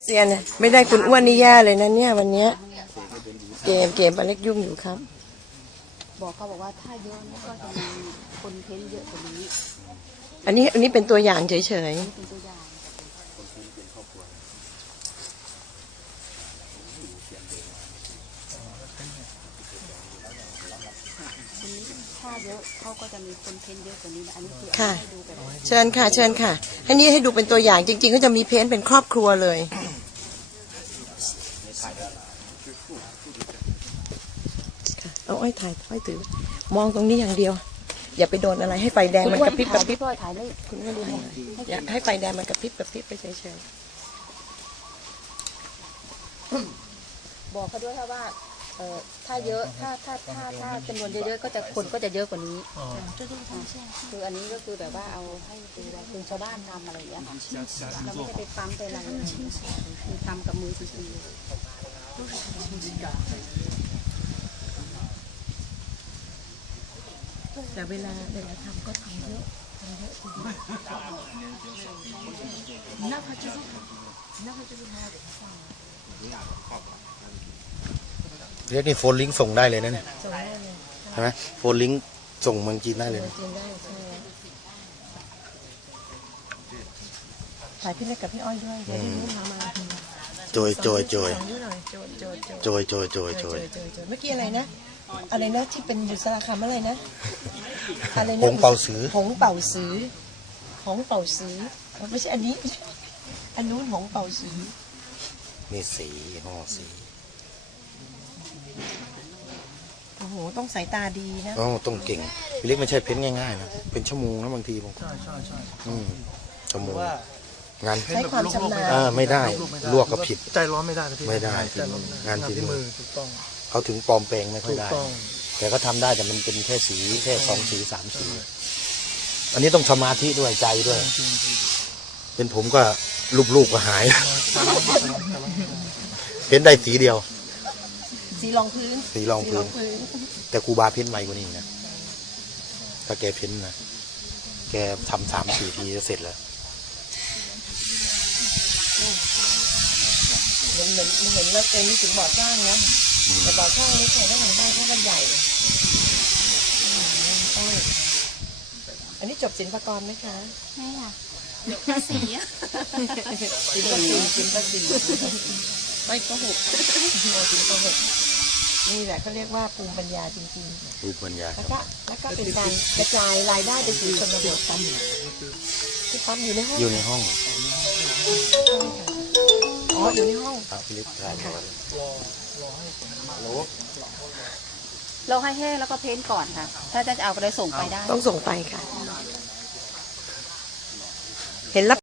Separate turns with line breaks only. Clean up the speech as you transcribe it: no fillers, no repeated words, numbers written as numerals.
เซียนไม่ได้คุณอ้วนนี่แย่เลยนะเนี่ยวันเนี้ยเกมปลาเล็กยุ่งอยู่ครับ
เขาบอกว่าถ้าเยอะนี่ก็จะมีคนเพ้นเยอะกว่านี้
อันนี้เป็นตัวอย่างเฉย
เป็นตัวอย่างถ้าเยอะเขาก็จะมีคนเพ้นเยอะกว่านี้นะอันนี้คือ
ค่ะ
ให้ดูแบบ
เชิญค่ะให้นี่ให้ดูเป็นตัวอย่างจริงๆก็จะมีเพ้นเป็นครอบครัวเลยเอาอ้อยถ่ายอ้อยถือมองตรงนี้อย่างเดียวอย่าไปโดนอะไรให้ไฟแดงมันกระพริบ
ถ่ายได้คุณไม่ดู
อย่าให้ไฟแดงมันกระพริบไปเฉย
ๆบอกเขาด้วยว่าถ้าเยอะถ้าจำนวนเยอะๆก็จะคนก็จะเยอะกว่านี้คืออันนี้ก็คือแบบว่าเอาให้ดูว่าคือชาวบ้านทำอะไรอย่างเงี้ยเราไม่ได้ไปปั๊มไปอะไรคือทำกับมือจริง
แต่เวลาทำก็ทำเยอะ
เรียกนี่โฟนลิงก์ส่งได้เลยนะเนี่ยใช่ไหมโฟนลิงก์ส่งเมืองจีนได้เลย
ถ่ายพี่เล็กกับพี่อ้อยด้วยเดี๋ยวนี้มา
โจยเ
มื่อกี้อะไรนะที่เป็นบุษราคำอะไรนะอะไรนะ
หงเป่าสือ
หงเป่าสือไม่ใช่อันนี้อันนู้นหงเป่าสือ
นี่สีห่อสี
โอ้โหต้องสายตาดีนะ
ต้องเก่งพี่เล็กไม่ใช่เพ้นง่ายๆนะเป็นชั่วโมงนะบางทีผมชั่วโมงงาน
ใช้ความชำนาญ
ไม่ได้ลวกก็ผิด
ใจร้อนไม่ได้
ไม่ได้งานที่มือ
ถูกต้อง
เขาถึงปลอมแปลงไม่ค่อยได้แต่ก็ทำได้แต่มันเป็นแค่สีแค่2 สี 3 สีอันนี้ต้องสมาธิด้วยใจด้วยเป็นผมก็ลูกก็หายเพ้นได้สีเดียว
สีรองพื้น
แต่ครูบาเพ้นไวกว่านี้นะถ้าแกเพ้นนะแกทำ3-4 ทีจะเสร็จแล้ว
เหมือนเราเองนี่ถึงบ่อสร้างนะแต่บ่อสร้างนี่ใช้ได้หลายได้เพราะมันใหญ่อันนี้จบศิลปากรไหมคะ
ไม่ค่ะภาษี
ศิลปาษีไม่ก็6ศิลปา6นี่แหละเขาเรียกว่าภูมิปัญญาจริง
ๆภูมิปัญญา
แล้วก็เป็นการกระจายรายได้ไปสู่ชนบทที่ปั๊มอยู่ในห้อง
อยู่ในห้อง
ครับ
พี่เล็กถ่าย
เราให้แห้งแล้วก็เพ้นก่อนค่ะถ้าจะเอาไปส่งไปได้
ต้องส่งไปค่ะเห็นรับ